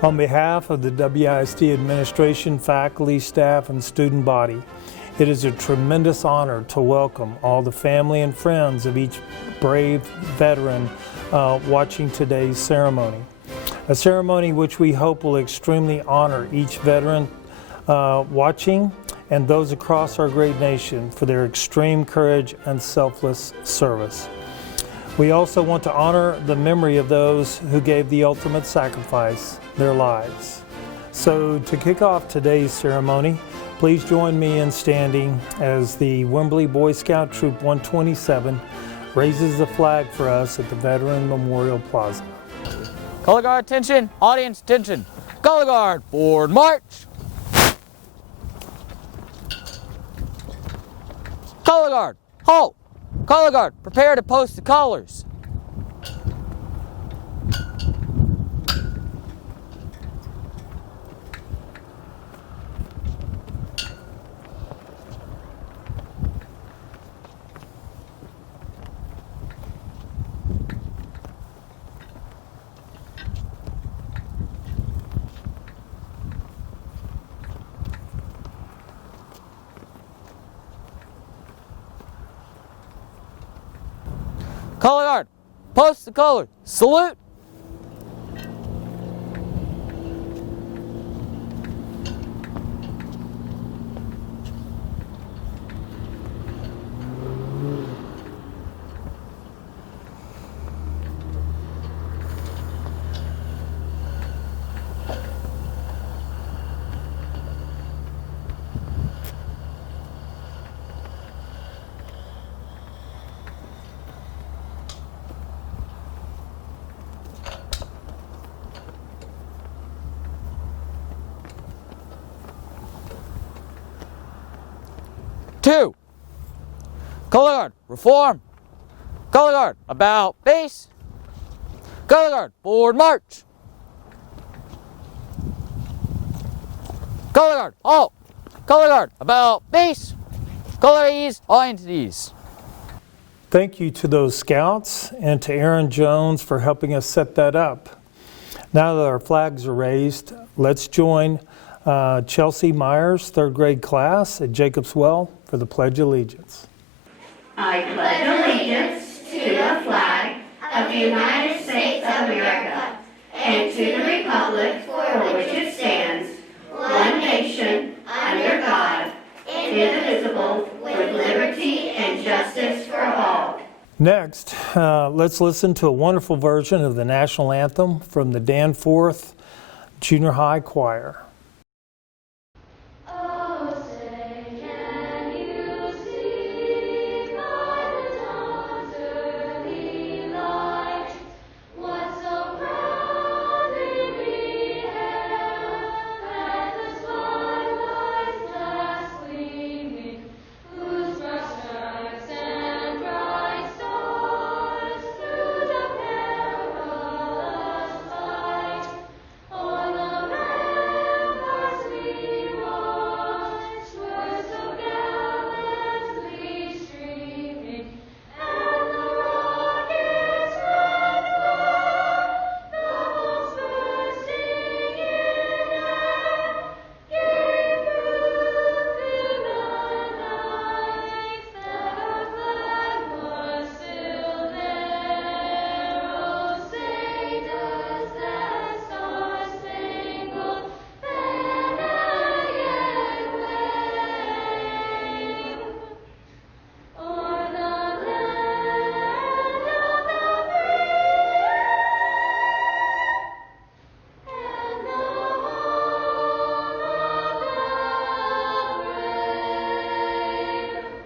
On behalf of the WISD administration, faculty, staff, and student body, it is a tremendous honor to welcome all the family and friends of each brave veteran watching today's ceremony. A ceremony which we hope will extremely honor each veteran watching and those across our great nation for their extreme courage and selfless service. We also want to honor the memory of those who gave the ultimate sacrifice, their lives. So to kick off today's ceremony, please join me in standing as the Wimberley Boy Scout Troop 127 raises the flag for us at the Veteran Memorial Plaza. Color guard attention, audience attention. Color guard, forward march. Color guard, halt. Color guard, prepare to post the colors. Color guard, post the color, salute. Two, color guard, reform. Color guard, about face. Color guard, forward march. Color guard, halt. Color guard, about face. Color ease, all entities. Thank you to those scouts and to Aaron Jones for helping us set that up. Now that our flags are raised, let's join Chelsea Myers, third grade class at Jacobs Well for the Pledge of Allegiance. I pledge allegiance to the flag of the United States of America and to the republic for which it stands, one nation, under God, indivisible, with liberty and justice for all. Next, let's listen to a wonderful version of the national anthem from the Danforth Junior High Choir.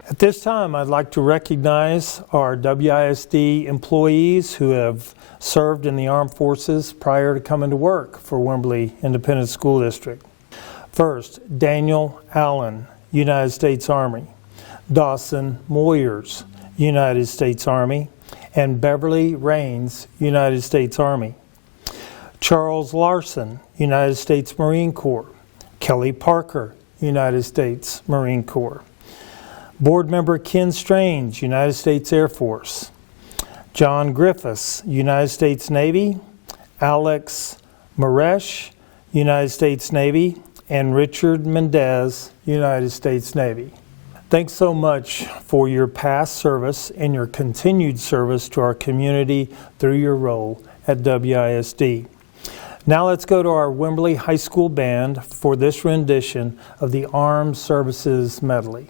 At this time, I'd like to recognize our WISD employees who have served in the armed forces prior to coming to work for Wimberley Independent School District. First, Daniel Allen, United States Army, Dawson Moyers, United States Army, and Beverly Rains, United States Army. Charles Larson, United States Marine Corps. Kelly Parker, United States Marine Corps. Board Member Ken Strange, United States Air Force. John Griffiths, United States Navy. Alex Maresh, United States Navy, and Richard Mendez, United States Navy. Thanks so much for your past service and your continued service to our community through your role at WISD. Now let's go to our Wimberley High School Band for this rendition of the Armed Services Medley.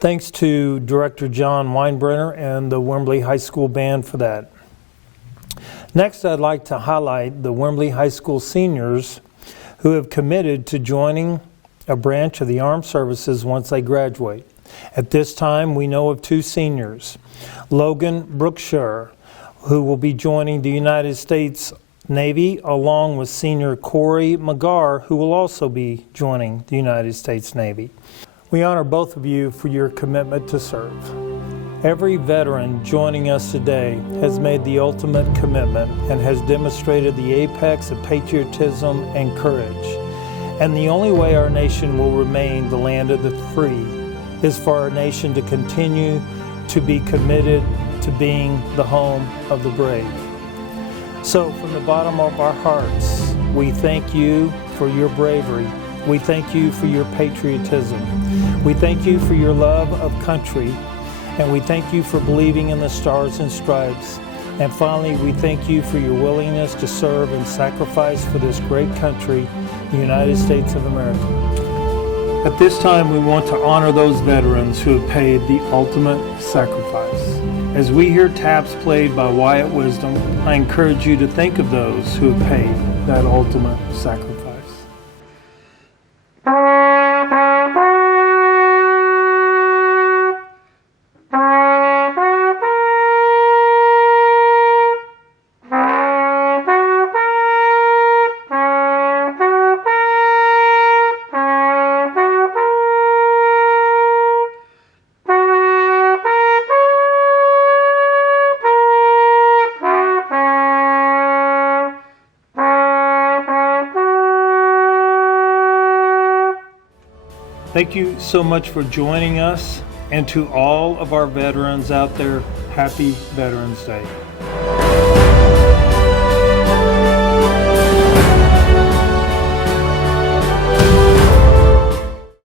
Thanks to Director John Weinbrenner and the Wimberley High School Band for that. Next, I'd like to highlight the Wimberley High School seniors who have committed to joining a branch of the Armed Services once they graduate. At this time, we know of 2 seniors, Logan Brookshire, who will be joining the United States Navy, along with senior Corey McGarr, who will also be joining the United States Navy. We honor both of you for your commitment to serve. Every veteran joining us today has made the ultimate commitment and has demonstrated the apex of patriotism and courage. And the only way our nation will remain the land of the free is for our nation to continue to be committed to being the home of the brave. So from the bottom of our hearts, we thank you for your bravery. We thank you for your patriotism. We thank you for your love of country, and we thank you for believing in the Stars and Stripes. And finally, we thank you for your willingness to serve and sacrifice for this great country, the United States of America. At this time, we want to honor those veterans who have paid the ultimate sacrifice. As we hear taps played by Wyatt Wisdom, I encourage you to think of those who have paid that ultimate sacrifice. Thank you so much for joining us, and to all of our veterans out there, happy Veterans Day.